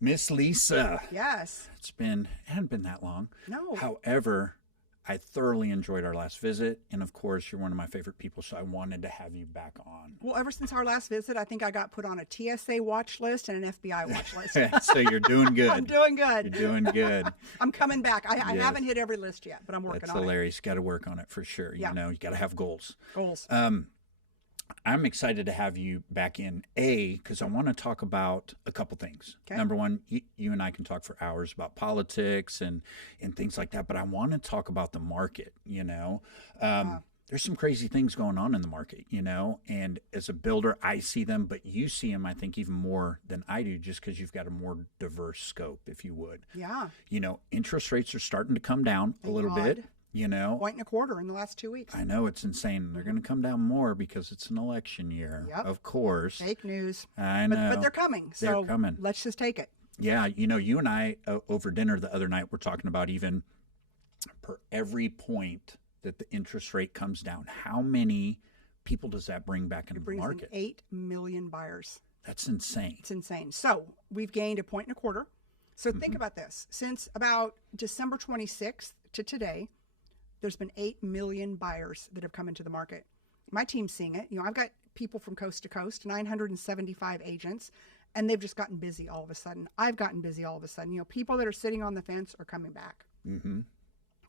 Miss Lisa. Yes. It hadn't been that long. No. However, I thoroughly enjoyed our last visit. And of course, you're one of my favorite people. So I wanted to have you back on. Well, ever since our last visit, I think I got put on a TSA watch list and an FBI watch list. So you're doing good. I'm doing good. You're doing good. I'm coming back. I Yes. haven't hit every list yet, but I'm working That's on hilarious. Got to work on it for sure. Yeah. You know, you got to have goals. it. Goals. I'm excited to have you back in, because I want to talk about a couple things. Okay. Number one, you and I can talk for hours about politics and things like that, but I want to talk about the market, you know. There's some crazy things going on in the market, you know, and as a builder, I see them, but you see them, I think, even more than I do, just because you've got a more diverse scope, if you would. Yeah. You know, interest rates are starting to come down a little bit, you know. 1.25 in the last 2 weeks. I know, it's insane. They're going to come down more because it's an election year, Yep. of course. Fake news. I know. But they're coming. So They're coming. let's just take it. Yeah, you know, you and I over dinner the other night were talking about even per every point that the interest rate comes down, how many people does that bring back into It the brings in market? 8 million buyers. That's insane. It's insane. So we've gained 1.25. So think about this. Since about December 26th to today, there's been 8 million buyers that have come into the market. My team's seeing it. You know, I've got people from coast to coast, 975 agents, and they've just gotten busy all of a sudden. I've gotten busy all of a sudden. You know, people that are sitting on the fence are coming back. Mm-hmm.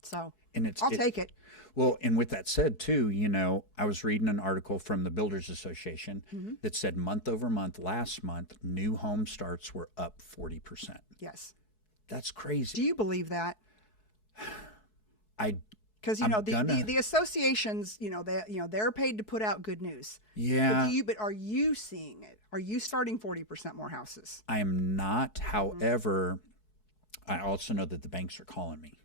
So And I'll take it. Well, and with that said, too, you know, I was reading an article from the Builders Association that said month over month, last month, new home starts were up 40%. Yes. That's crazy. Do you believe that? I Because you I'm know gonna- the associations, they're paid to put out good news. yeah. But are you seeing it? Are you starting 40% more houses? I am not. However, I also know that the banks are calling me,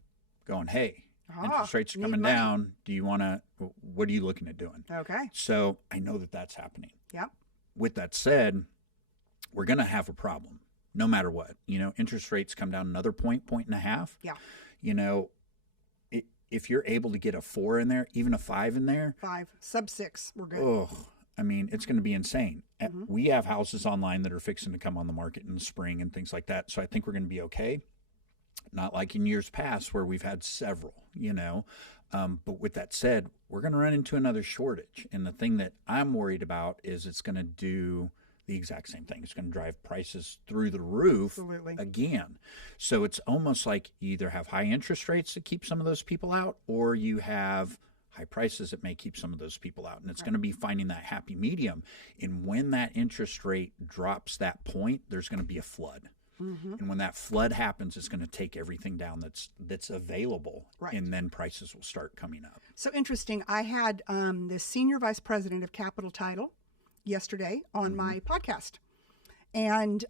going, "Hey, interest rates are need coming money." down. Do you want to? What are you looking at doing?" Okay. So I know that that's happening. Yep. With that said, we're going to have a problem, no matter what. You know, interest rates come down another point and a half. Yeah. You know, if you're able to get a 4 in there, even a 5 in there, 5, sub 6, we're good. oh, I mean, it's going to be insane. We have houses online that are fixing to come on the market in the spring and things like that. So I think we're going to be okay. Not like in years past where we've had several, you know. But with that said, we're going to run into another shortage. And the thing that I'm worried about is it's going to do the exact same thing. It's going to drive prices through the roof Absolutely. again. So it's almost like you either have high interest rates that keep some of those people out, or you have high prices that may keep some of those people out. And it's going to be finding that happy medium. And when that interest rate drops that point, there's going to be a flood. And when that flood happens, it's going to take everything down that's available, Right. and then prices will start coming up. So interesting. I had the senior vice president of Capital Title yesterday on my podcast. And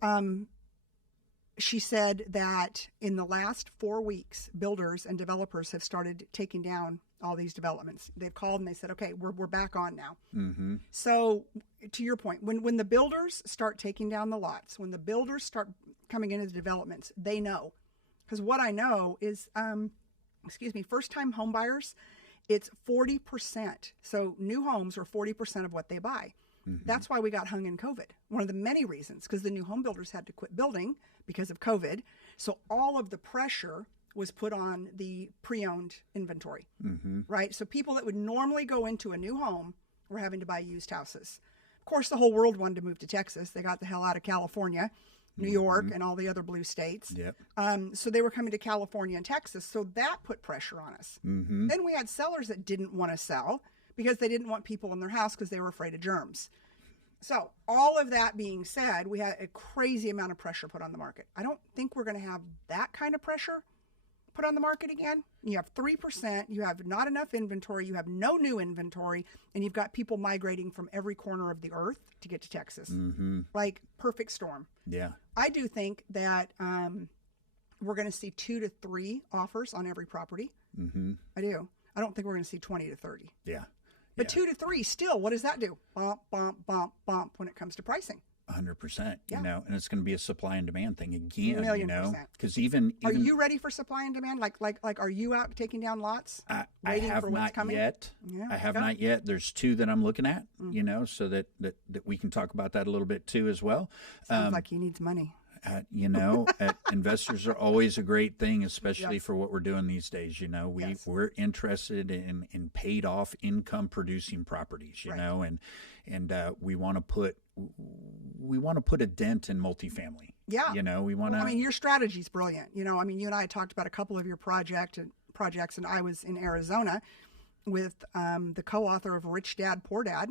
she said that in the last 4 weeks, builders and developers have started taking down all these developments. They've called and they said, okay, we're back on now. Mm-hmm. So to your point, when the builders start taking down the lots, when the builders start coming into the developments, they know. Because what I know is, first-time home buyers, it's 40%. So new homes are 40% of what they buy. That's why we got hung in COVID. One of the many reasons, because the new home builders had to quit building because of COVID. So all of the pressure was put on the pre-owned inventory, right? So people that would normally go into a new home were having to buy used houses. Of course, the whole world wanted to move to Texas. They got the hell out of California, New York, and all the other blue states. Yep. So they were coming to California and Texas. So that put pressure on us. Then we had sellers that didn't want to sell because they didn't want people in their house because they were afraid of germs. So all of that being said, we had a crazy amount of pressure put on the market. I don't think we're going to have that kind of pressure put on the market again. You have 3%, you have not enough inventory, you have no new inventory, and you've got people migrating from every corner of the earth to get to Texas. Like perfect storm. Yeah. I do think that we're going to see 2 to 3 offers on every property. I do. I don't think we're going to see 20 to 30. Yeah. But 2 to 3 still, what does that do? Bump, bump, bump, bump when it comes to pricing. 100%, Yeah. you know, and it's going to be a supply and demand thing again, Million you know, percent. because even Are you ready for supply and demand? Like, are you out taking down lots? I waiting have for what's not coming? yet. Yeah, I have okay. not yet. There's 2 that I'm looking at, you know, so that we can talk about that a little bit too as well. Sounds like he needs money. Investors are always a great thing, especially for what we're doing these days. We're interested in paid off income producing properties, and we want to put a dent in multifamily. Yeah. We want to. Well, I mean, your strategy's brilliant. You and I talked about a couple of your projects, and I was in Arizona with the co-author of Rich Dad, Poor Dad,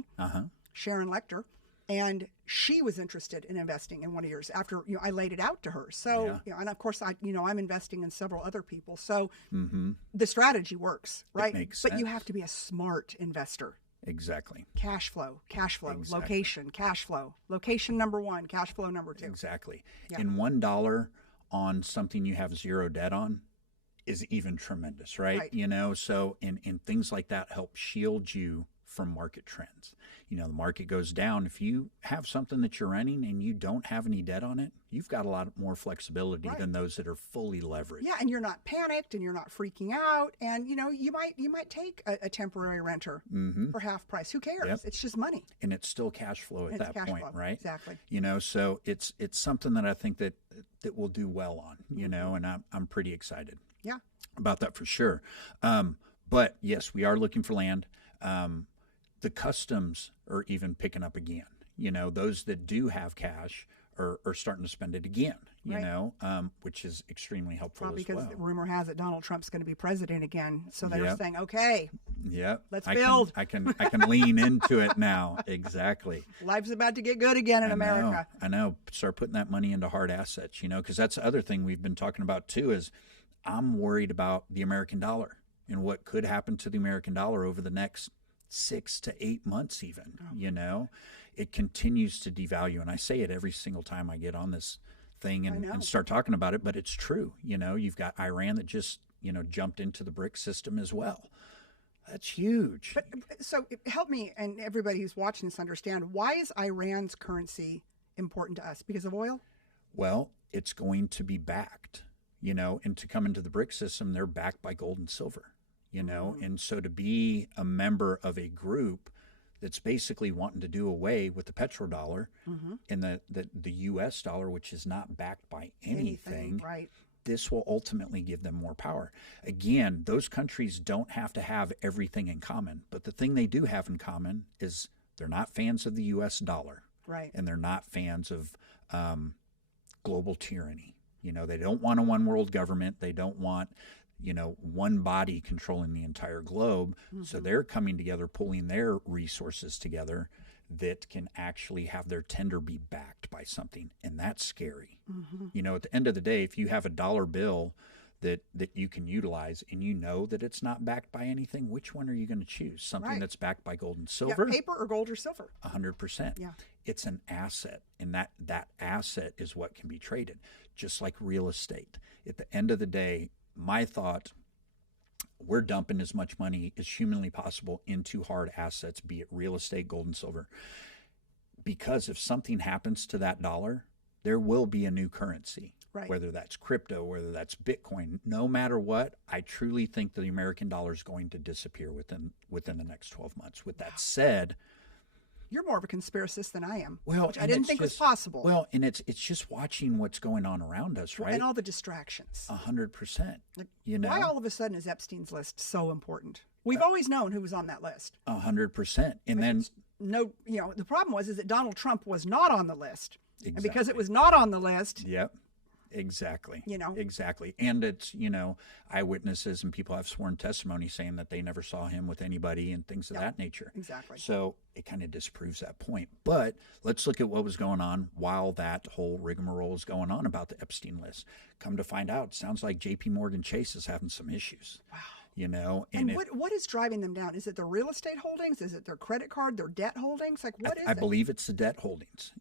Sharon Lechter. And she was interested in investing in one of yours after I laid it out to her. So, and of course, I'm investing in several other people. So the strategy works, right? It makes but sense. you have to be a smart investor. Exactly. Cash flow, Exactly. location, cash flow. Location number one, cash flow number two. Exactly. Yeah. And $1 on something you have zero debt on is even tremendous, right? So and things like that help shield you from market trends. The market goes down. If you have something that you're running and you don't have any debt on it, you've got a lot more flexibility than those that are fully leveraged. Yeah, and you're not panicked and you're not freaking out. And you might take a temporary renter for half price. Who cares? Yep. It's just money. And it's still cash flow at that point, right? Exactly. So it's something that I think that we'll do well on, and I'm pretty excited. Yeah. About that for sure. But yes, we are looking for land. The customs are even picking up again. Those that do have cash are starting to spend it again, which is extremely helpful Probably as well. because the rumor has it Donald Trump's going to be president again. So they're Yep. saying, okay, Yep. let's build. I can lean into it now. Exactly. Life's about to get good again in America. I know. Start putting that money into hard assets, because that's the other thing we've been talking about too is I'm worried about the American dollar and what could happen to the American dollar over the next 6 to 8 months even. It continues to devalue, and I say it every single time I get on this thing and start talking about it, but it's true. You've got Iran that just jumped into the BRIC system as well. That's huge. But so help me and everybody who's watching this understand, why is Iran's currency important to us? Because of oil? Well, it's going to be backed, and to come into the BRIC system, they're backed by gold and silver. And so to be a member of a group that's basically wanting to do away with the petrodollar and the U.S. dollar, which is not backed by anything, right? This will ultimately give them more power. Again, those countries don't have to have everything in common, but the thing they do have in common is they're not fans of the U.S. dollar, right? And they're not fans of global tyranny. They don't want a one world government. They don't want one body controlling the entire globe. So they're coming together, pulling their resources together that can actually have their tender be backed by something. And that's scary. At the end of the day, if you have a dollar bill that you can utilize and that it's not backed by anything, which one are you going to choose? Something that's backed by gold and silver? Yeah, paper or gold or silver? 100%. Yeah. It's an asset, and that asset is what can be traded, just like real estate. At the end of the day, my thought, we're dumping as much money as humanly possible into hard assets, be it real estate, gold, and silver. Because if something happens to that dollar, there will be a new currency, right? Whether that's crypto, whether that's Bitcoin, no matter what, I truly think the American dollar is going to disappear within the next 12 months. With that said, you're more of a conspiracist than I am, well, which I didn't think was possible. Well, and it's just watching what's going on around us, right? And all the distractions. 100%. Why all of a sudden is Epstein's list so important? We've always known who was on that list. 100%. And then the problem is that Donald Trump was not on the list. Exactly. And because it was not on the list. Yep. Exactly. Exactly. And it's, eyewitnesses and people have sworn testimony saying that they never saw him with anybody and things of that nature. Exactly. So it kind of disproves that point. But let's look at what was going on while that whole rigmarole is going on about the Epstein list. Come to find out, sounds like JP Morgan Chase is having some issues. Wow. And what is driving them down? Is it their real estate holdings? Is it their credit card, their debt holdings? Like, what is it? I believe it's the debt holdings,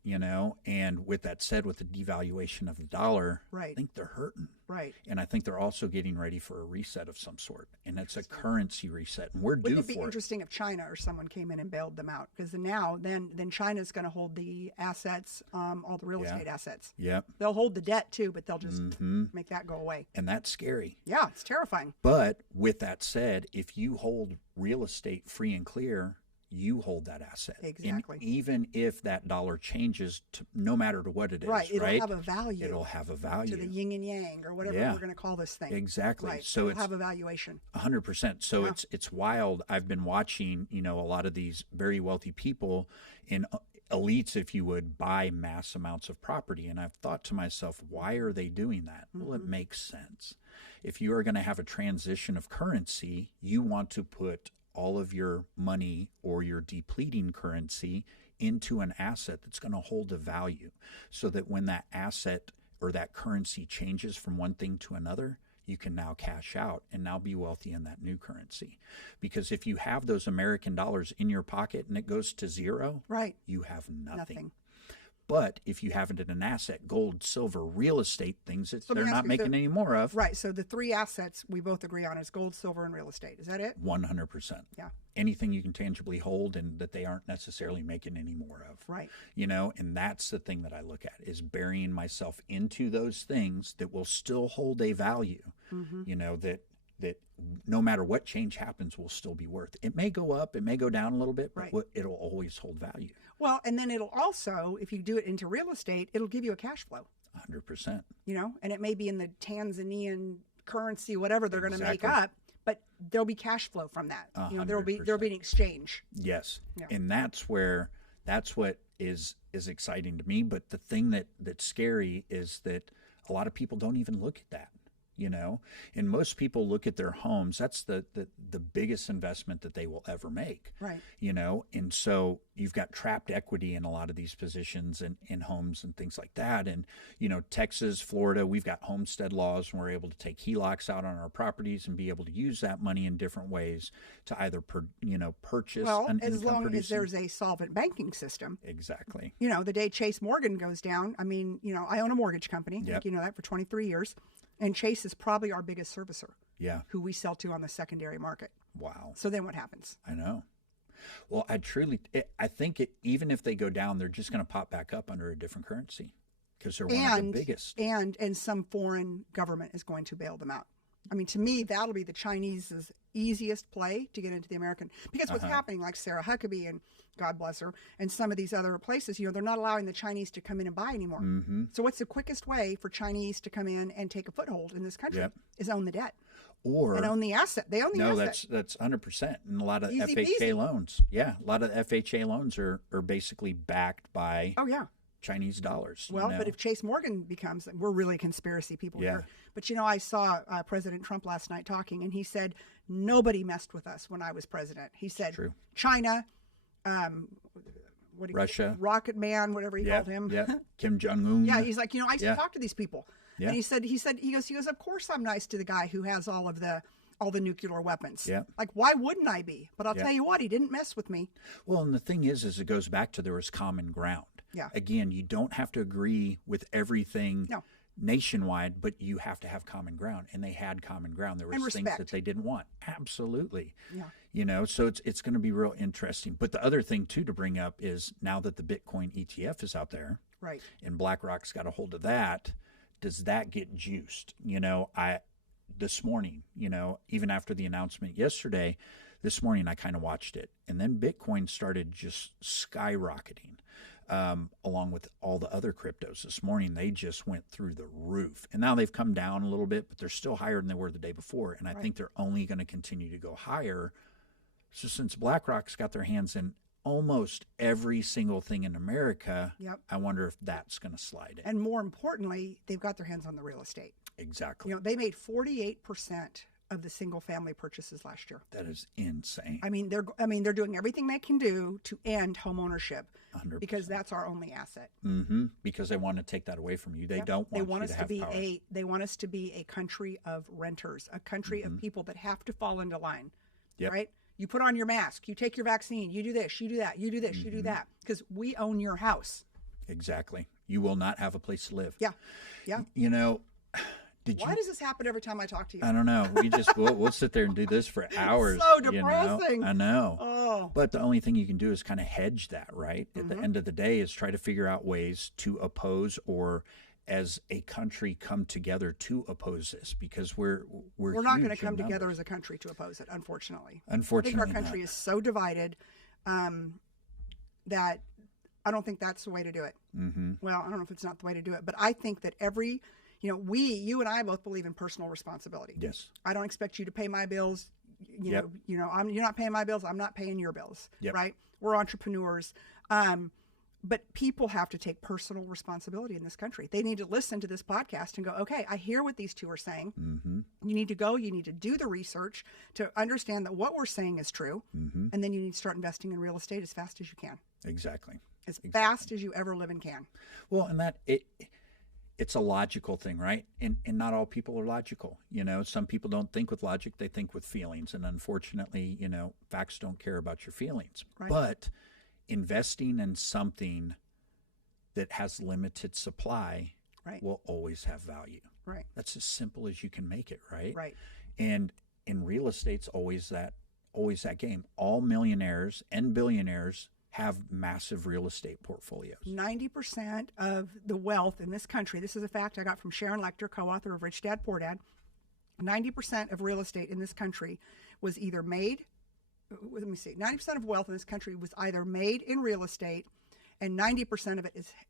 and with that said, with the devaluation of the dollar, right. I think they're hurting. Right. And I think they're also getting ready for a reset of some sort. And it's a currency reset. And we're due for it. Wouldn't it be interesting if China or someone came in and bailed them out? Because then China's going to hold the assets, all the real estate assets. Yep. They'll hold the debt too, but they'll just make that go away. And that's scary. Yeah, it's terrifying. But with that said, if you hold real estate free and clear, you hold that asset. Exactly. And even if that dollar changes, to, no matter to what it is, it'll have a value. It'll have a value. To the yin and yang, or whatever we're going to call this thing. Exactly. Right. So it'll have a valuation. 100%. So it's wild. I've been watching, a lot of these very wealthy people in elites, if you would, buy mass amounts of property. And I've thought to myself, why are they doing that? Well, it makes sense. If you are going to have a transition of currency, you want to put all of your money or your depleting currency into an asset that's going to hold a value, so that when that asset or that currency changes from one thing to another, you can now cash out and now be wealthy in that new currency. Because if you have those American dollars in your pocket and it goes to zero, you have nothing. But if you have it in an asset, gold, silver, real estate, things that they're not making any more of. Right. So the three assets we both agree on is gold, silver, and real estate. Is that it? 100%. Yeah. Anything you can tangibly hold and that they aren't necessarily making any more of. Right. And that's the thing that I look at, is burying myself into those things that will still hold a value, that no matter what change happens will still be worth. It may go up, it may go down a little bit, but it'll always hold value. Well, and then it'll also, if you do it into real estate, it'll give you a cash flow. 100%. And it may be in the Tanzanian currency, whatever they're going to make up, but there'll be cash flow from that. There'll be an exchange. Yes. Yeah. And that's what is exciting to me. But the thing that's scary is that a lot of people don't even look at that. And most people look at their homes. That's the biggest investment that they will ever make. Right. And so you've got trapped equity in a lot of these positions and in homes and things like that. And, Texas, Florida, we've got homestead laws, and we're able to take HELOCs out on our properties and be able to use that money in different ways to either, purchase. Well, as long as there's a solvent banking system. Exactly. The day Chase Morgan goes down, I mean, I own a mortgage company. Yep. You know that, for 23 years. And Chase is probably our biggest servicer. Yeah. Who we sell to on the secondary market. Wow. So then what happens? I know. Well, I think even if they go down, they're just going to pop back up under a different currency, because they're one of the biggest. And some foreign government is going to bail them out. I mean, to me, that'll be the Chinese's easiest play to get into the American. Because what's happening, like Sarah Huckabee, and God bless her, and some of these other places, they're not allowing the Chinese to come in and buy anymore. Mm-hmm. So what's the quickest way for Chinese to come in and take a foothold in this country? Is own the debt. And own the asset. They own the asset. No, that's 100%. And a lot of Easy FHA peasy. loans. Yeah, a lot of FHA loans are basically backed by Chinese dollars. Well, but if Chase Morgan becomes, we're really conspiracy people here. But I saw President Trump last night talking, and he said, nobody messed with us when I was president. He said, China, Russia, Rocket Man, whatever he called him. Yeah. Kim Jong-un. Yeah, he's like, I used to talk to these people. Yeah. And he goes, of course I'm nice to the guy who has all the nuclear weapons. Yeah. Like, why wouldn't I be? But I'll tell you what, he didn't mess with me. Well, and the thing is it goes back to, there was common ground. Yeah. Again, you don't have to agree with everything nationwide, but you have to have common ground. And they had common ground. There were things that they didn't want. Absolutely. Yeah. So it's going to be real interesting. But the other thing too to bring up is, now that the Bitcoin ETF is out there, right, and BlackRock's got a hold of that, does that get juiced? This morning, even after the announcement yesterday, this morning I kind of watched it, and then Bitcoin started just skyrocketing. Along with all the other cryptos. This morning, they just went through the roof. And now they've come down a little bit, but they're still higher than they were the day before. And I think they're only going to continue to go higher. So since BlackRock's got their hands in almost every single thing in America, I wonder if that's going to slide in. And more importantly, they've got their hands on the real estate. Exactly. They made 48% of the single family purchases last year. That is insane. I mean, they're doing everything they can do to end home ownership. 100%. Because that's our only asset. Mm-hmm. Because they want to take that away from you. They don't want you to have power. They want us to be a country of renters, a country of people that have to fall into line. Yep. Right? You put on your mask, you take your vaccine, you do this, you do that, you do this, you do that, because we own your house. Exactly. You will not have a place to live. Yeah. Yeah. Why does this happen every time I talk to you? I don't know. We'll sit there and do this for hours. It's so depressing. I know. Oh. But the only thing you can do is kind of hedge that, right? At the end of the day, is try to figure out ways to oppose, or as a country come together to oppose this, because we're not going to come together as a country to oppose it, unfortunately. Unfortunately, I think our country is so divided. that I don't think that's the way to do it. Mm-hmm. Well, I don't know if it's not the way to do it, but I think that you and I both believe in personal responsibility. Yes. I don't expect you to pay my bills. Yep. You're not paying my bills. I'm not paying your bills. Yep. Right? We're entrepreneurs. But people have to take personal responsibility in this country. They need to listen to this podcast and go, okay, I hear what these two are saying. Mm-hmm. You need to do the research to understand that what we're saying is true. Mm-hmm. And then you need to start investing in real estate as fast as you can. Exactly. As fast as you ever live and can. Well, and it's a logical thing, right? And not all people are logical. Some people don't think with logic, they think with feelings. And unfortunately, facts don't care about your feelings. Right. But investing in something that has limited supply right. will always have value. Right. That's as simple as you can make it, right? Right. And in real estate's always that game. All millionaires and billionaires have massive real estate portfolios. 90% of the wealth in this country, this is a fact I got from Sharon Lechter, co-author of Rich Dad, Poor Dad, 90% of real estate in this country was either made, 90% of wealth in this country was either made in real estate, and 90%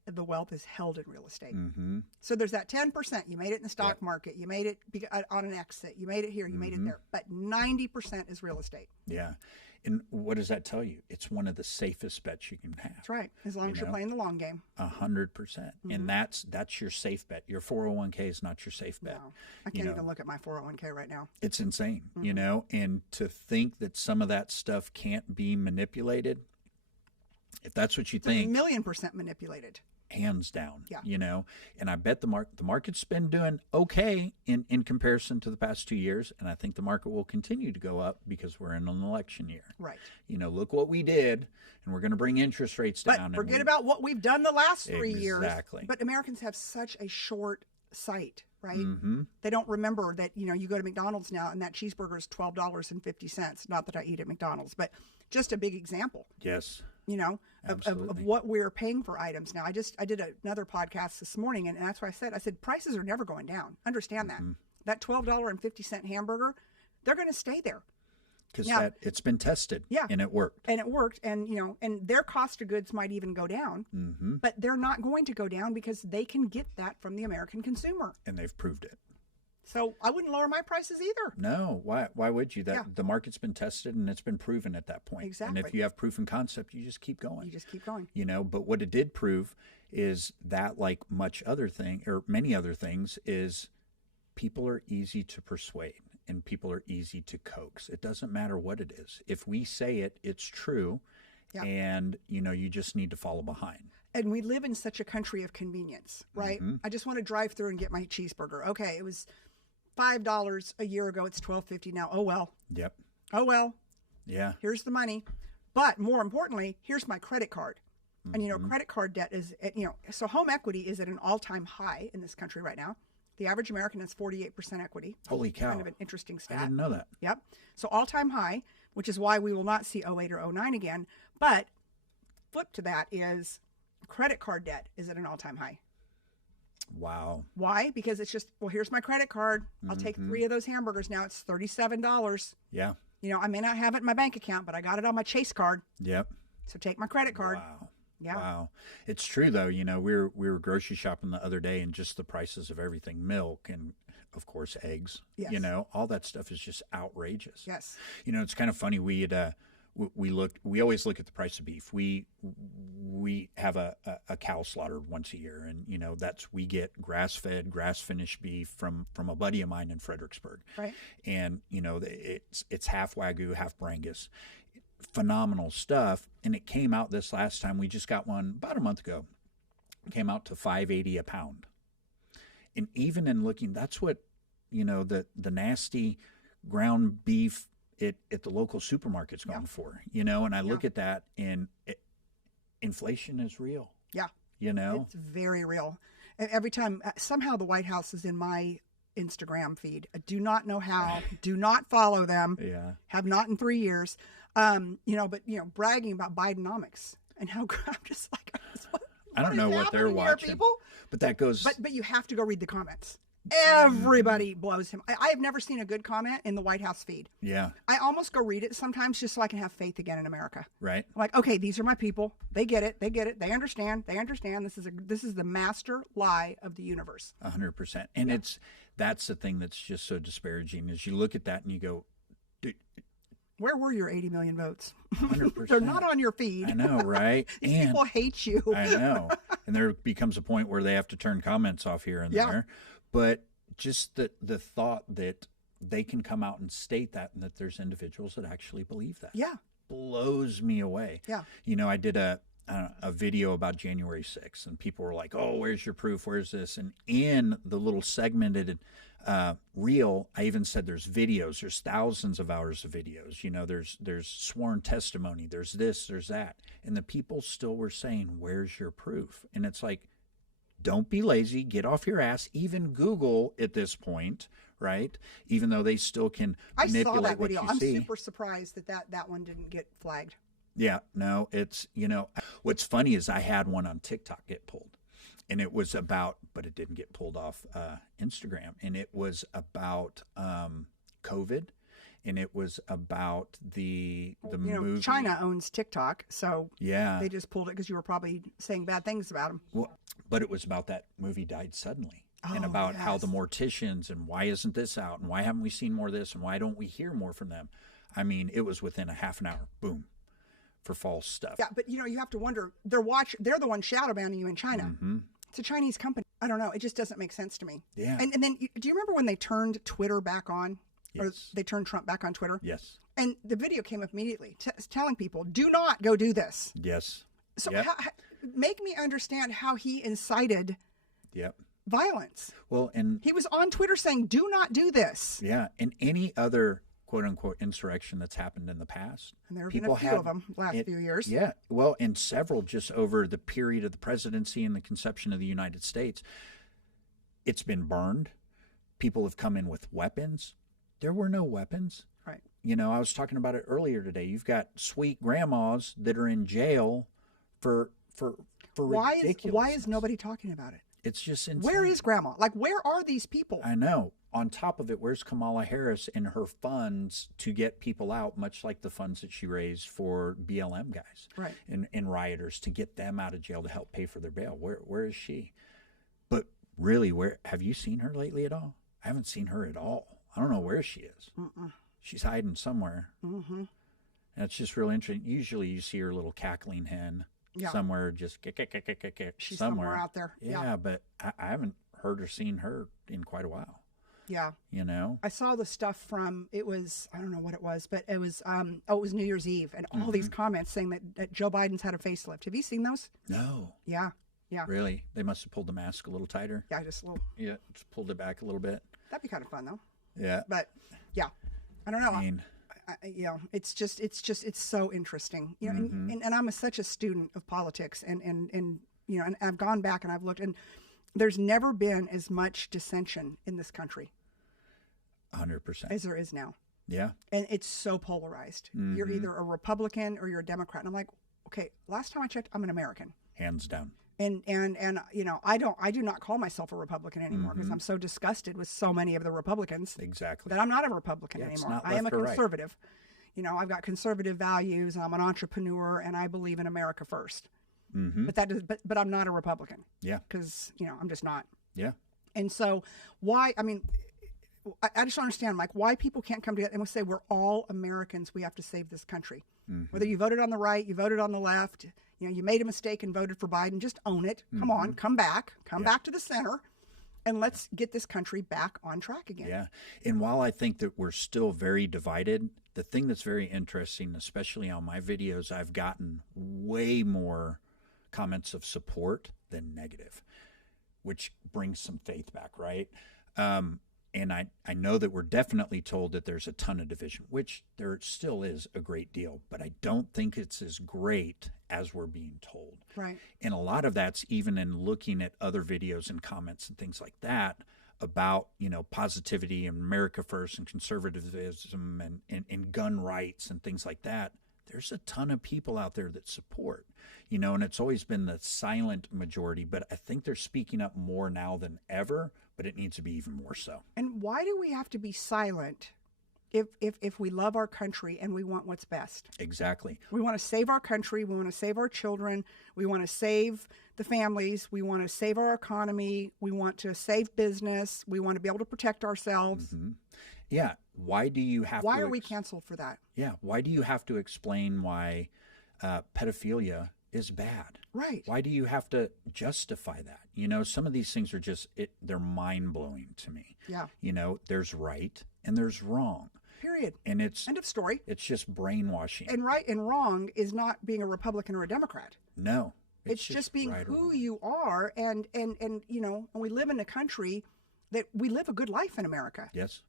of the wealth is held in real estate. Mm-hmm. So there's that 10%. You made it in the stock Yep. market. You made it on an exit. You made it here. You made it there. But 90% is real estate. Yeah. And what does that tell you? It's one of the safest bets you can have. That's right. As long as you're playing the long game. 100%. And that's your safe bet. Your 401k is not your safe bet. No, I can't even look at my 401k right now. It's insane, and to think that some of that stuff can't be manipulated, if that's what you think, 1,000,000% manipulated. hands down, Yeah. and I bet the market's been doing okay in comparison to the past 2 years. And I think the market will continue to go up because we're in an election year. Right. Look what we did, and we're going to bring interest rates down. But forget about what we've done the last 3 years. Exactly. But Americans have such a short sight, right? Mm-hmm. They don't remember that, you go to McDonald's now and that cheeseburger is $12.50. Not that I eat at McDonald's, but just a big example. Yes. Of what we're paying for items now. I did another podcast this morning, and that's why I said prices are never going down. Understand that. That $12.50 hamburger, they're going to stay there. Because it's been tested, Yeah. and it worked. And their cost of goods might even go down, but they're not going to go down because they can get that from the American consumer. And they've proved it. So I wouldn't lower my prices either. No, why would you? The market's been tested and it's been proven at that point. Exactly. And if you have proof and concept, you just keep going. You just keep going. But what it did prove is that, like many other things, is people are easy to persuade and people are easy to coax. It doesn't matter what it is. If we say it, it's true. Yeah. And you just need to follow behind. And we live in such a country of convenience, right? I just want to drive through and get my cheeseburger. Okay, it was $5 a year ago. It's $12.50 now. Oh well. Yep. Oh well. Yeah. Here's the money. But more importantly, here's my credit card. And credit card debt is so home equity is at an all-time high in this country right now. The average American has 48% equity. Holy cow. Kind of an interesting stat. I didn't know that. Yep. So all-time high, which is why we will not see 08 or 09 again. But flip to that is credit card debt is at an all-time high. Wow. Why? Because it's just, here's my credit card. I'll take 3 of those hamburgers now. It's $37. Yeah. I may not have it in my bank account, but I got it on my Chase card. Yep. So take my credit card. Wow. Yeah. Wow. It's true though. We were grocery shopping the other day, and just the prices of everything, milk and of course eggs, Yes. all that stuff is just outrageous. Yes. It's kind of funny. We always look at the price of beef. We have a cow slaughtered once a year, and we get grass-fed, grass-finished beef from a buddy of mine in Fredericksburg. Right. And it's half Wagyu, half Brangus. Phenomenal stuff. And it came out this last time. We just got one about a month ago. It came out to $5.80 a pound. And even in looking, that's what the nasty ground beef at the local supermarket's going for, and I look at that, and inflation is real. Yeah. It's very real. Every time, somehow the White House is in my Instagram feed. I do not know how, do not follow them. Yeah. Have not in 3 years. But bragging about Bidenomics and how I'm just like, I don't know what they're watching. People? But that goes. But you have to go read the comments. Everybody blows him. I have never seen a good comment in the White House feed. Yeah. I almost go read it sometimes just so I can have faith again in America. Right. I'm like, okay, these are my people. They get it. They get it. They understand. They understand. This is the master lie of the universe. 100%. And that's the thing that's just so disparaging is you look at that and you go, dude, where were your 80 million votes? 100%. They're not on your feed. I know, right? These people hate you. I know. And there becomes a point where they have to turn comments off here and there. But just the thought that they can come out and state that and that there's individuals that actually believe that. Yeah. Blows me away. Yeah. You know, I did a video about January 6th and people were like, oh, where's your proof? Where's this? And in the little segmented reel, I even said there's videos, there's thousands of hours of videos. You know, there's sworn testimony, there's this, there's that. And the people still were saying, where's your proof? And it's like, don't be lazy, get off your ass, even Google at this point, right? Even though they still can manipulate I saw that what video. you I'm see. super surprised that one didn't get flagged. Yeah, no, it's, you know, what's funny is I had one on TikTok get pulled. And it was about, but it didn't get pulled off Instagram. And it was about COVID. And it was about the movie. China owns TikTok, so yeah, they just pulled it because you were probably saying bad things about them. Well, but it was about that movie Died Suddenly. And Oh, about how yes. the morticians and why isn't this out and why haven't we seen more of this and why don't we hear more from them? I mean, it was within a half an hour, boom, for false stuff. Yeah, but you have to wonder, they're the ones shadow banning you in China. Mm-hmm. It's a Chinese company. I don't know. It just doesn't make sense to me. Yeah. And then, do you remember when they turned Twitter back on? Or Yes. they turned Trump back on Twitter? Yes. And the video came up immediately telling people, do not go do this. Yes. So Yep. make me understand how he incited Yep. violence. Well, and He was on Twitter saying, do not do this. yeah, and any other quote unquote insurrection that's happened in the past. And there have been a few of them last few years. Yeah. Well, and several just over the period of the presidency and the conception of the United States. It's been burned. People have come in with weapons. There were no weapons. Right. You know, I was talking about it earlier today. You've got sweet grandmas that are in jail for Why ridiculousness. is nobody talking about it? It's just insane. Where is grandma? Like, where are these people? I know. On top of it, where's Kamala Harris and her funds to get people out, much like the funds that she raised for BLM guys Right. and rioters to get them out of jail to help pay for their bail? Where is she? But really, where have you seen her lately at all? I haven't seen her at all. I don't know where she is. Mm-mm. She's hiding somewhere. Mm-hmm. And it's just real interesting. Usually you see her little cackling hen somewhere, just She's somewhere somewhere out there. Yeah, but I haven't heard or seen her in quite a while. Yeah. You know? I saw the stuff from, I don't know what it was, but it was New Year's Eve, and all these comments saying that Joe Biden's had a facelift. Have you seen those? No. Yeah. Yeah. Really? They must have pulled the mask a little tighter. Yeah, just a little. Yeah, just pulled it back a little bit. That'd be kind of fun, though. Yeah. But, yeah. I don't know. I mean, it's so interesting. You know, and I'm such a student of politics, and I've gone back and I've looked, and there's never been as much dissension in this country 100%. as there is now. Yeah. And it's so polarized. You're either a Republican or you're a Democrat. And I'm like, okay, last time I checked, I'm an American. Hands down. And I do not call myself a Republican anymore because I'm so disgusted with so many of the Republicans Exactly. that I'm not a Republican Yeah, it's anymore. not I am a left or right. conservative. You know, I've got conservative values. I'm an entrepreneur, and I believe in America first. Mm-hmm. But I'm not a Republican. Yeah. Because I'm just not. Yeah. And so why? I mean, I just don't understand, like, why people can't come together and say we're all Americans. We have to save this country. Whether you voted on the right, you voted on the left, you made a mistake and voted for Biden, just own it. Come on, come back to the center, and let's get this country back on track again. Yeah. And while I think that we're still very divided, the thing that's very interesting, especially on my videos, I've gotten way more comments of support than negative, which brings some faith back, right? And I know that we're definitely told that there's a ton of division, which there still is a great deal, but I don't think it's as great as we're being told. Right. And a lot of that's even in looking at other videos and comments and things like that about, positivity and America first and conservatism and gun rights and things like that. there's a ton of people out there that support, and it's always been the silent majority, but I think they're speaking up more now than ever, but it needs to be even more so. And why do we have to be silent if we love our country and we want what's best? Exactly. We want to save our country. We want to save our children. We want to save the families. We want to save our economy. We want to save business. We want to be able to protect ourselves. Yeah. Why do you have Why are we canceled for that? Yeah. Why do you have to explain why pedophilia is bad? Right. Why do you have to justify that? Some of these things are just, they're mind-blowing to me. Yeah. There's right and there's wrong. Period. And it's end of story. It's just brainwashing. And right and wrong is not being a Republican or a Democrat. No. It's just being right who you are, and we live in a country that we live a good life in America. Yes.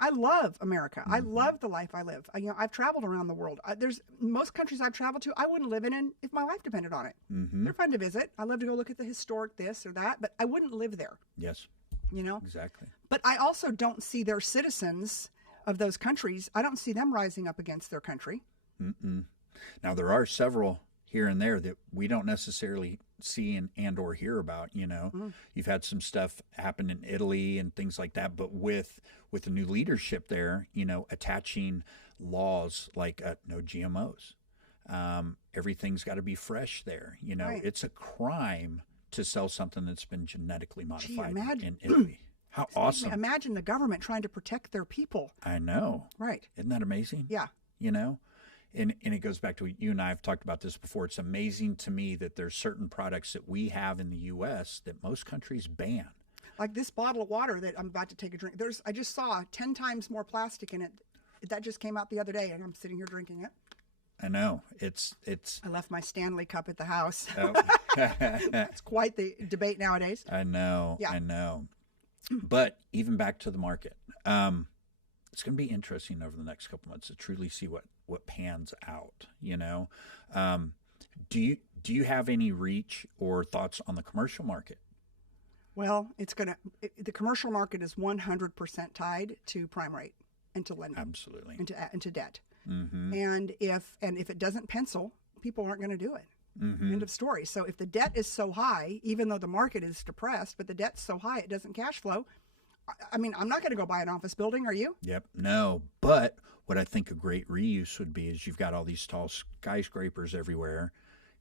I love America. I love the life I live. I've traveled around the world. There's most countries I've traveled to, I wouldn't live in if my life depended on it. They're fun to visit. I love to go look at the historic this or that, but I wouldn't live there. Yes. Exactly. But I also don't see their citizens of those countries. I don't see them rising up against their country. Now, there are several here and there that we don't necessarily see and or hear about. You've had some stuff happen in Italy and things like that, but with the new leadership there, attaching laws like no GMOs. Everything's got to be fresh there. Right. It's a crime to sell something that's been genetically modified imagine. in Italy. How awesome. Imagine the government trying to protect their people. I know. Right. Isn't that amazing? Yeah. And it goes back to, you and I have talked about this before. It's amazing to me that there's certain products that we have in the U.S. that most countries ban. Like this bottle of water that I'm about to take a drink. I just saw 10 times more plastic in it. That just came out the other day, and I'm sitting here drinking it. I know. It's. I left my Stanley cup at the house. Oh. It's quite the debate nowadays. I know. Yeah. I know. But even back to the market, it's going to be interesting over the next couple months to truly see what pans out. Do you have any reach or thoughts on the commercial market? Well, the commercial market is 100% tied to prime rate and to lending. Absolutely. And to debt. And if it doesn't pencil, people aren't going to do it. End of story. So if the debt is so high, even though the market is depressed, but the debt's so high it doesn't cash flow, I mean, I'm not going to go buy an office building, are you? Yep. No. But what I think a great reuse would be is you've got all these tall skyscrapers everywhere.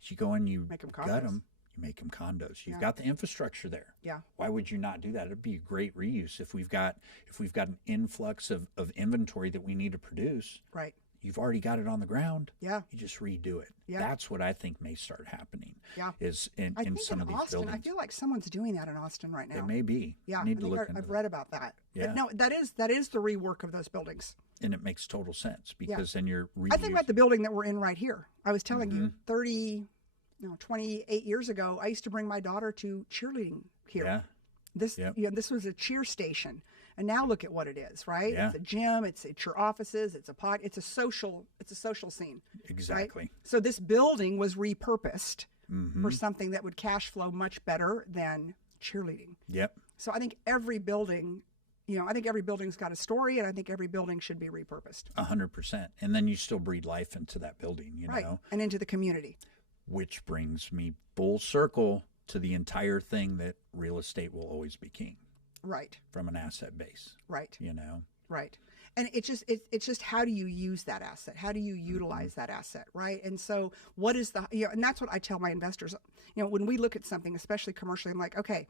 So you go in, you make them gut condos. them, you make them condos. You've got the infrastructure there. Yeah. Why would you not do that? It'd be a great reuse if we've got an influx of inventory that we need to produce. Right. You've already got it on the ground. Yeah. You just redo it. Yeah. That's what I think may start happening. Yeah. Is in some of these Austin, buildings. I feel like someone's doing that in Austin right now. It may be. Yeah. I need to look into I've read about that. Yeah. But no, that is the rework of those buildings. And it makes total sense because then you're I think about the building that we're in right here. I was telling you 28 years ago, I used to bring my daughter to cheerleading here. Yeah. This was a cheer station. And now look at what it is, right? Yeah. It's a gym, it's your offices, it's a social scene. Exactly. Right? So this building was repurposed for something that would cash flow much better than cheerleading. Yep. So I think every building, every building's got a story, and I think every building should be repurposed. 100%. And then you still breathe life into that building, right. know? And into the community. Which brings me full circle to the entire thing that real estate will always be king. Right. From an asset base. Right. Right. And it's just how do you use that asset? How do you utilize that asset? Right. And so what is and that's what I tell my investors, when we look at something, especially commercially, I'm like, okay,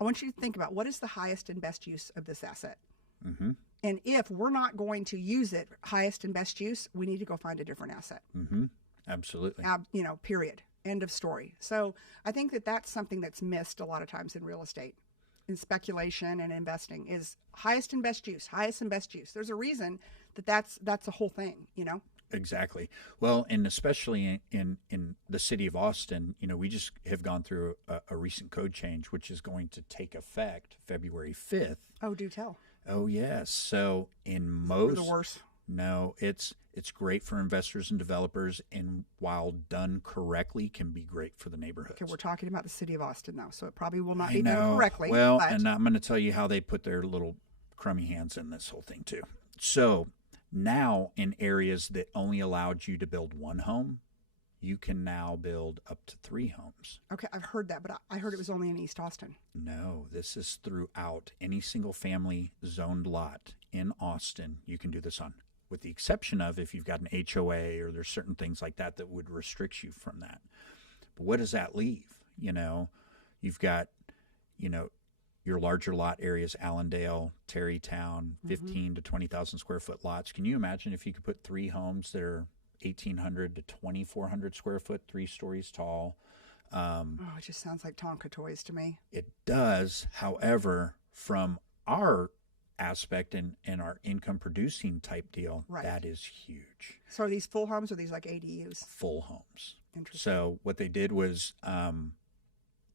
I want you to think about what is the highest and best use of this asset. And if we're not going to use it, highest and best use, we need to go find a different asset. Absolutely. Period. End of story. So I think that's something that's missed a lot of times in real estate. In speculation and investing is highest and best use. There's a reason that's a whole thing, Exactly. Well, and especially in the city of Austin, we just have gone through a recent code change, which is going to take effect February 5th. Oh, do tell. Oh, yes. So in most... For the worse. No, it's great for investors and developers, and while done correctly, can be great for the neighborhoods. Okay, we're talking about the city of Austin now, so it probably will not be done correctly. Well, and I'm going to tell you how they put their little crummy hands in this whole thing too. So Now, in areas that only allowed you to build one home, you can now build up to 3 homes. Okay, I've heard that, but I heard it was only in East Austin. No, this is throughout any single family zoned lot in Austin. You can do this on, with the exception of if you've got an HOA or there's certain things like that that would restrict you from that. But what does that leave? You've got, your larger lot areas, Allendale, Terrytown, 15 to 20,000 square foot lots. Can you imagine if you could put 3 homes that are 1,800 to 2,400 square foot, 3 stories tall? It just sounds like Tonka toys to me. It does. However, from our aspect and our income producing type deal, that is huge. So are these full homes or are these like ADUs? Full homes. Interesting. So what they did was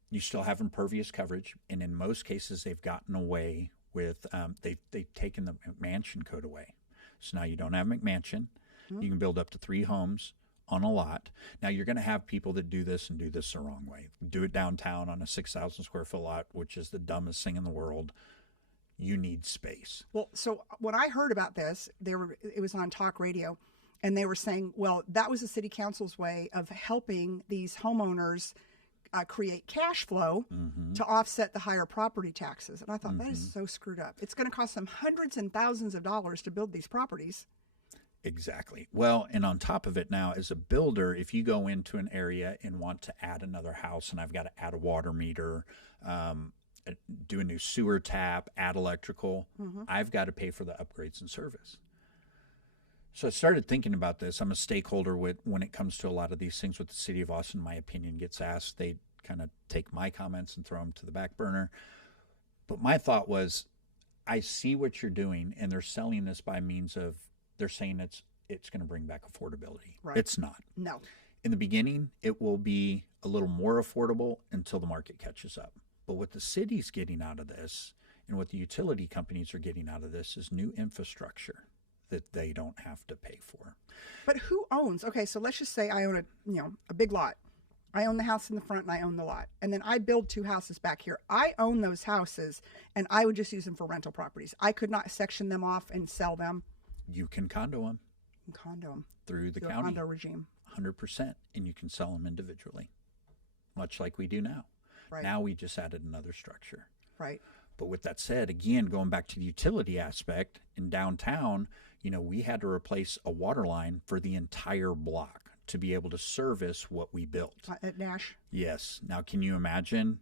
you still have impervious coverage, and in most cases they've gotten away with they've taken the McMansion code away. So now you don't have McMansion. You can build up to 3 homes on a lot. Now you're going to have people that do this the wrong way. Do it downtown on a 6,000 square foot lot, which is the dumbest thing in the world. You need space. Well, so when I heard about this, it was on talk radio, and they were saying, well, that was the city council's way of helping these homeowners create cash flow to offset the higher property taxes. And I thought, that is so screwed up. It's going to cost them hundreds and thousands of dollars to build these properties. Exactly. Well, and on top of it now, as a builder, if you go into an area and want to add another house, and I've got to add a water meter, do a new sewer tap, add electrical, I've got to pay for the upgrades and service. So I started thinking about this. I'm a stakeholder when it comes to a lot of these things with the city of Austin. My opinion gets asked. They kind of take my comments and throw them to the back burner. But my thought was, I see what you're doing, and they're selling this by means of, they're saying it's going to bring back affordability. Right. It's not. No. In the beginning, it will be a little more affordable until the market catches up. But what the city's getting out of this and what the utility companies are getting out of this is new infrastructure that they don't have to pay for. But who owns? Okay, so let's just say I own a big lot. I own the house in the front and I own the lot. And then I build 2 houses back here. I own those houses and I would just use them for rental properties. I could not section them off and sell them. You can condo them. Condo them. Through the county. Condo regime. 100%. And you can sell them individually, much like we do now. Right. Now we just added another structure. Right. But with that said, again, going back to the utility aspect, in downtown, we had to replace a water line for the entire block to be able to service what we built. At Nash? Yes. Now, can you imagine?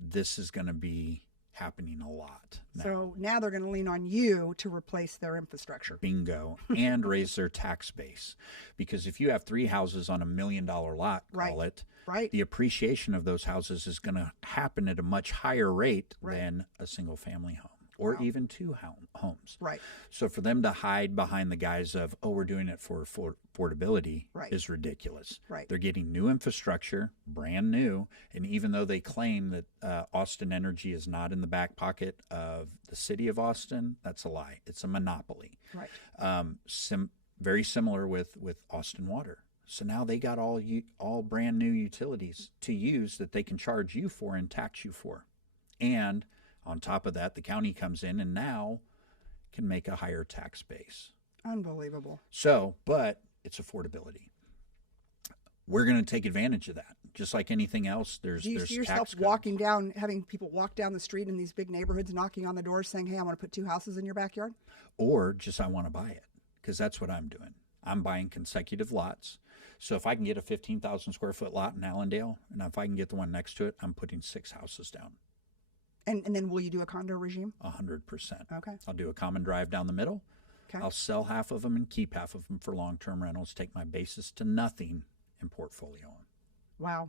This is going to be happening a lot now. So now they're going to lean on you to replace their infrastructure. Bingo. And raise their tax base. Because if you have 3 houses on $1 million lot, call it, the appreciation of those houses is going to happen at a much higher rate than a single family home or even 2 homes. Right. So for them to hide behind the guise of, we're doing it for affordability is ridiculous. Right. They're getting new infrastructure, brand new. And even though they claim that Austin Energy is not in the back pocket of the city of Austin, that's a lie. It's a monopoly. Right. Very similar with Austin Water. So now they got all brand new utilities to use that they can charge you for and tax you for. And on top of that, the county comes in and now can make a higher tax base. Unbelievable. So, but it's affordability. We're going to take advantage of that. Just like anything else, there's Do you see yourself tax walking down, having people walk down the street in these big neighborhoods, knocking on the doors saying, hey, I want to put 2 houses in your backyard? Or just I want to buy it, because that's what I'm doing. I'm buying consecutive lots. So if I can get a 15,000 square foot lot in Allendale, and if I can get the one next to it, I'm putting 6 houses down. And then will you do a condo regime? 100%. Okay. I'll do a common drive down the middle. Okay. I'll sell half of them and keep half of them for long-term rentals, take my basis to nothing, and portfolio them. Wow.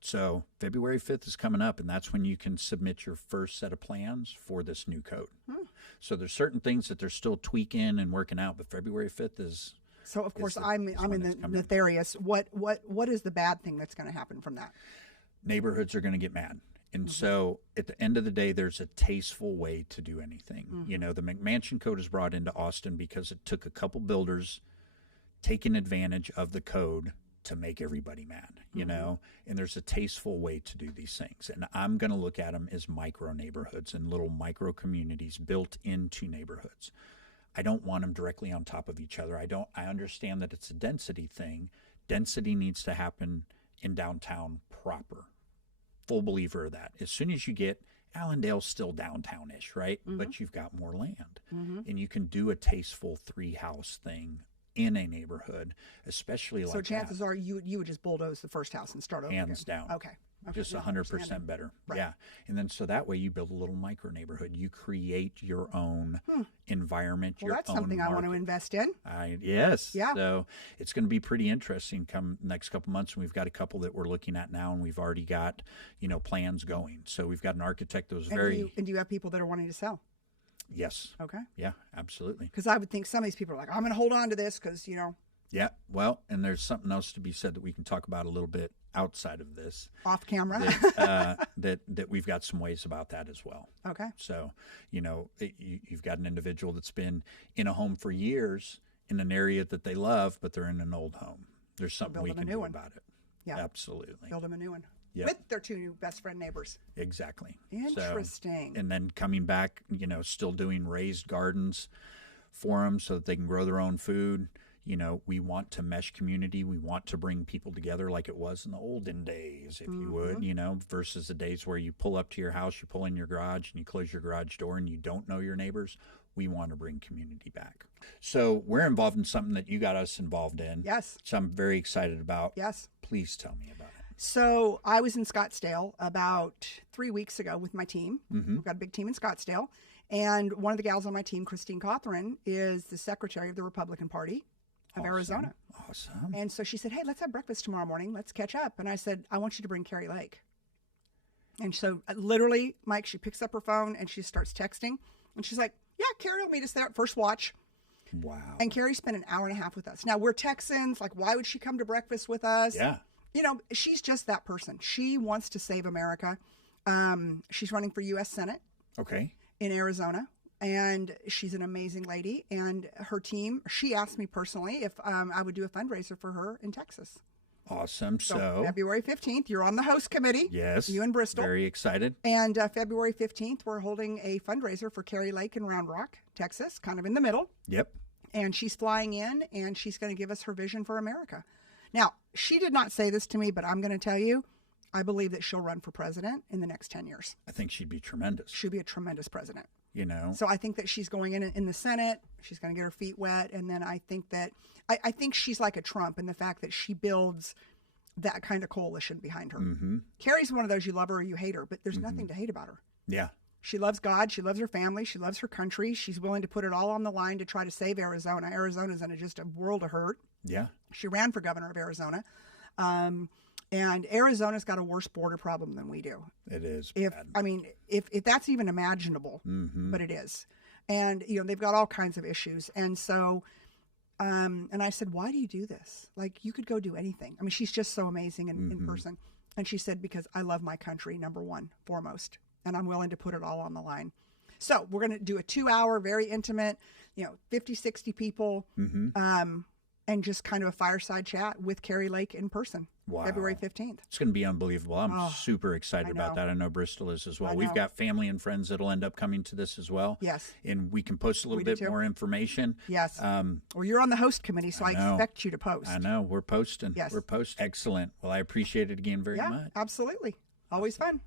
So February 5th is coming up, and that's when you can submit your first set of plans for this new code. So there's certain things that they're still tweaking and working out, but February 5th is... So, of course, I'm in the nefarious. What is the bad thing that's going to happen from that? Neighborhoods are going to get mad. And so at the end of the day, there's a tasteful way to do anything. The McMansion code is brought into Austin because it took a couple builders taking advantage of the code to make everybody mad, and there's a tasteful way to do these things. And I'm going to look at them as micro neighborhoods and little micro communities built into neighborhoods. I don't want them directly on top of each other. I understand that it's a density thing. Density needs to happen in downtown proper. Full believer of that. As soon as you get, Allendale's still downtown-ish, right? But you've got more land. And you can do a tasteful 3-house thing in a neighborhood, especially like So chances are you would just bulldoze the first house and start over hands again. down. Okay. Just 100% better. Right. Yeah. And then so that way you build a little micro neighborhood. You create your own environment, Well, your that's own something I want to market. invest in. Yes. Yeah. So it's going to be pretty interesting come next couple months. And we've got a couple that we're looking at now, and we've already got, plans going. So we've got an architect that was And do you have people that are wanting to sell? Yes. Okay. Yeah, absolutely. Because I would think some of these people are like, I'm going to hold on to this because, Yeah. Well, and there's something else to be said that we can talk about a little bit outside of this. Off camera. That we've got some ways about that as well. Okay. So, you've got an individual that's been in a home for years in an area that they love, but they're in an old home. There's something we can do about it. Yeah. Absolutely. Build them a new one. Yep. With their 2 new best friend neighbors. Exactly. Interesting. So, and then coming back, still doing raised gardens for them so that they can grow their own food. We want to mesh community. We want to bring people together like it was in the olden days, if you would, versus the days where you pull up to your house, you pull in your garage, and you close your garage door, and you don't know your neighbors. We want to bring community back. So we're involved in something that you got us involved in. Yes. So I'm very excited about. Yes. Please tell me about it. So I was in Scottsdale about 3 weeks ago with my team. We've got a big team in Scottsdale. And one of the gals on my team, Christine Cawthron, is the secretary of the Republican Party of Arizona. Awesome. And so she said, hey, let's have breakfast tomorrow morning. Let's catch up. And I said, I want you to bring Carrie Lake. And so literally, Mike, she picks up her phone and she starts texting. And she's like, yeah, Carrie will meet us there at First Watch. Wow. And Carrie spent an hour and a half with us. Now, we're Texans. Like, why would she come to breakfast with us? Yeah. She's just that person. She wants to save America. She's running for U.S. Senate. Okay. In Arizona. And she's an amazing lady. And her team, she asked me personally if I would do a fundraiser for her in Texas. Awesome. So February 15th, you're on the host committee. Yes. You in Bristol. Very excited. And February 15th, we're holding a fundraiser for Carrie Lake in Round Rock, Texas, kind of in the middle. Yep. And she's flying in and she's going to give us her vision for America. Now, she did not say this to me, but I'm going to tell you, I believe that she'll run for president in the next 10 years. I think she'd be tremendous. She'll be a tremendous president. So I think that she's going in the Senate. She's going to get her feet wet. And then I think that, I think she's like a Trump in the fact that she builds that kind of coalition behind her. Carrie's one of those, you love her or you hate her, but there's nothing to hate about her. Yeah. She loves God. She loves her family. She loves her country. She's willing to put it all on the line to try to save Arizona. Arizona's in just a world of hurt. Yeah. She ran for governor of Arizona. And Arizona's got a worse border problem than we do. It is bad. If that's even imaginable, but it is. And, they've got all kinds of issues. And so, and I said, why do you do this? Like, you could go do anything. She's just so amazing in person. And she said, because I love my country, number one, foremost. And I'm willing to put it all on the line. So we're going to do a 2-hour, very intimate, 50, 60 people, and just kind of a fireside chat with Carrie Lake in person. Wow. February 15th. It's going to be unbelievable. I'm super excited about that. I know Bristol is as well. We've got family and friends that'll end up coming to this as well. Yes. And we can post a little bit more information. Yes. Well, you're on the host committee, so I expect you to post. I know. We're posting. Yes. We're posting. Excellent. Well, I appreciate it again very much. Absolutely. Always fun.